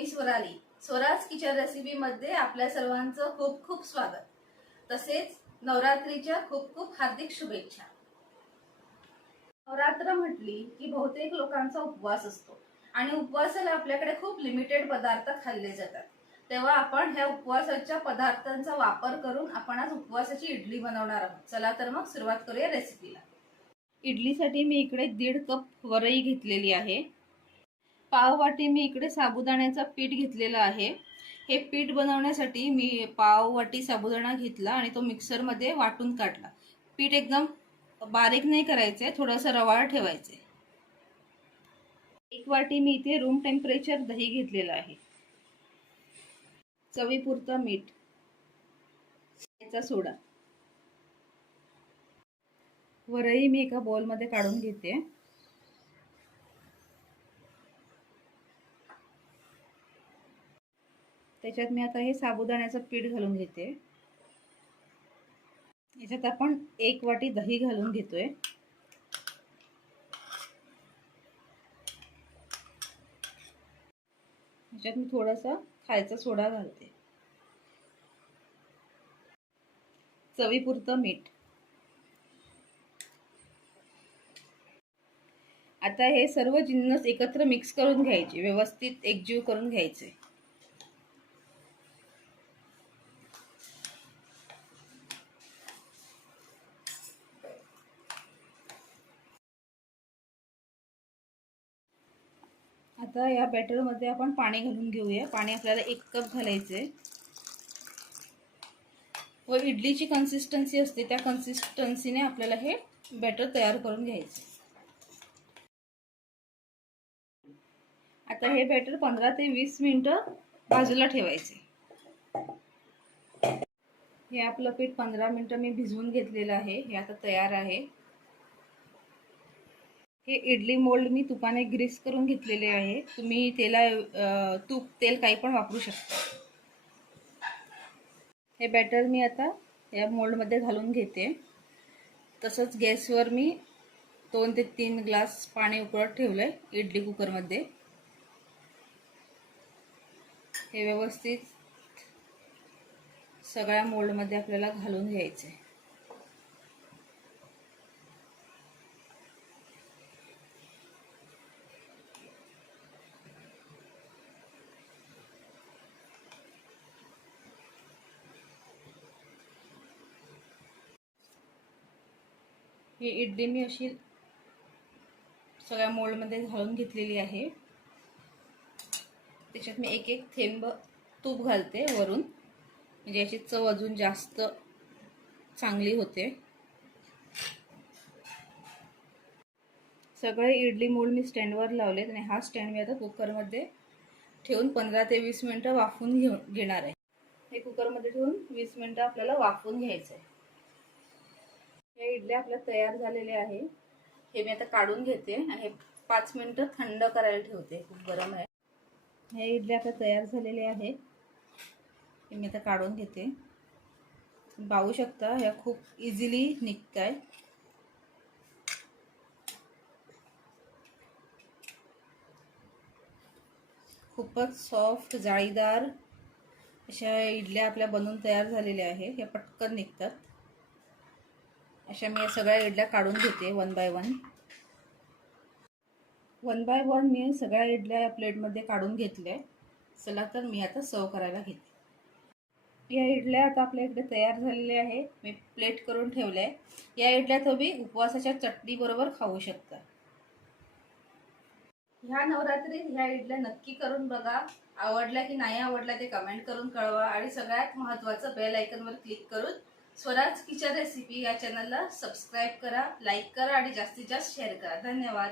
मी Swarali. Swaraj kitchen recipe मध्ये आपल्या सर्वांचं खूप खूप स्वागत. तसेच नवरात्रीच्या खूप खूप हार्दिक शुभेच्छा. नवरात्र म्हटली की बहुतेक लोकांचा उपवास असतो आणि उपवासाला आपल्याकडे खूप लिमिटेड पदार्थ खाल्ले जातात. तेव्हा आपण ह्या उपवासाच्या पदार्थांचा वापर करून आपण आज उपवासाची इडली बनवणार आहोत. चला तर मग सुरुवात करूया रेसिपीला. इडलीसाठी मी इकडे 1.5 कप वरई घेतलेली आहे. पाव वाटी मी इकडे साबुदाण्याचा पीठ घेतलेला आहे. हे पीठ बनवण्यासाठी मी पाव वाटी साबुदाणा घेतला आणि तो मिक्सर मध्ये वाटून काढला. पीठ एकदम बारीक नाही करायचंय, थोडंसं रवाळ ठेवायचंय. 1 वाटी मी इथे रूम टेम्परेचर दही घेतलेलं आहे. चवीपुरतं मीठ, खायचा सोडा. वरई मी एका बाउल मध्ये काढून घेते. त्याच्यात मी आता हे साबुदाण्याचं पीठ घालून घेते. याच्यात आपण 1 वाटी दही घालून घेतोय. याच्यात मी थोडासा खायचा सोडा घालते. चवीपुरतं मीठ. आता हे सर्व जिन्नस एकत्र मिक्स करून घ्यायचे, व्यवस्थित एकजीव करून घ्यायचे. आता या बॅटर मध्ये आपण पाणी घालून घेऊया. पाणी आपल्याला 1 कप घालायचे व इडलीची कन्सिस्टन्सी असते त्या कन्सिस्टन्सीने आपल्याला हे बॅटर तयार करून घ्यायचे. आता हे बॅटर 15 ते 20 मिनिटं बाजूला ठेवायचे. हे आपलं पीठ 15 मिनिटं मी भिजवून घेतलेलं आहे. हे आता तयार आहे. हे इडली मोल्ड मी तुपाने ग्रीस करून घेतलेले आहे. तुम्ही तूप तेल काही पण वापरू शकता. हे बॅटर मी आता या मोल्ड मध्ये घालून घेते. तसंच गॅसवर मी 2 ते 3 ग्लास पाणी उकळत ठेवलंय इडली कुकर मध्ये. हे व्यवस्थित सगळ्या मोल्ड मध्ये आपल्याला घालून घ्यायचे. ही इडली मी अशी सगळ्या मोल्ड मध्ये घालून घेतलेली आहे. त्याच्यात मी एक थेंब तूप घालते वरून, म्हणजे याची चव अजून जास्त चांगली होते. सगळे इडली मोल्ड मी स्टँडवर लावलेत आणि हा स्टँड मी आता कुकर मध्ये ठेवून 15 ते 20 मिनिटं वाफवून घेणार आहे. हे कुकर मध्ये ठेवून 20 मिनिटं आपल्याला वाफवून घ्यायचं आहे. हे इडल्या आपल्या तयार झालेले आहे. हे मी आता काढून घेते आणि हे 5 मिनिटं थंड करायला ठेवते. खूप गरम आहे. हे इडल्या आता तयार झालेले आहेत. हे मी आता काढून घेते. पाहू शकता ह्या खूप इझिली निघताय. खूपच सॉफ्ट जाळीदार अशा इडल्या आपल्या बनवून तयार झालेल्या आहेत. ह्या पटकन निघतात. अशा मी या सगळ्या इडल्या काढून घेते वन बाय वन. मी सगळ्या इडल्या या प्लेटमध्ये काढून घेतल्या. चला तर मी आता सर्व करायला घेते. या इडल्या आता आपल्या इकडे तयार झालेल्या आहे. मी प्लेट करून ठेवल्या. या इडल्या तुम्ही उपवासाच्या चटणी बरोबर खाऊ शकता. ह्या नवरात्रीत ह्या इडल्या नक्की करून बघा. आवडल्या की नाही आवडल्या ते कमेंट करून कळवा आणि सगळ्यात महत्त्वाचं बेल आयकॉनवर क्लिक करून स्वराज किचन रेसिपी या चॅनलला सबस्क्राईब करा, लाईक करा आणि जास्तीत जास्त शेअर करा. धन्यवाद.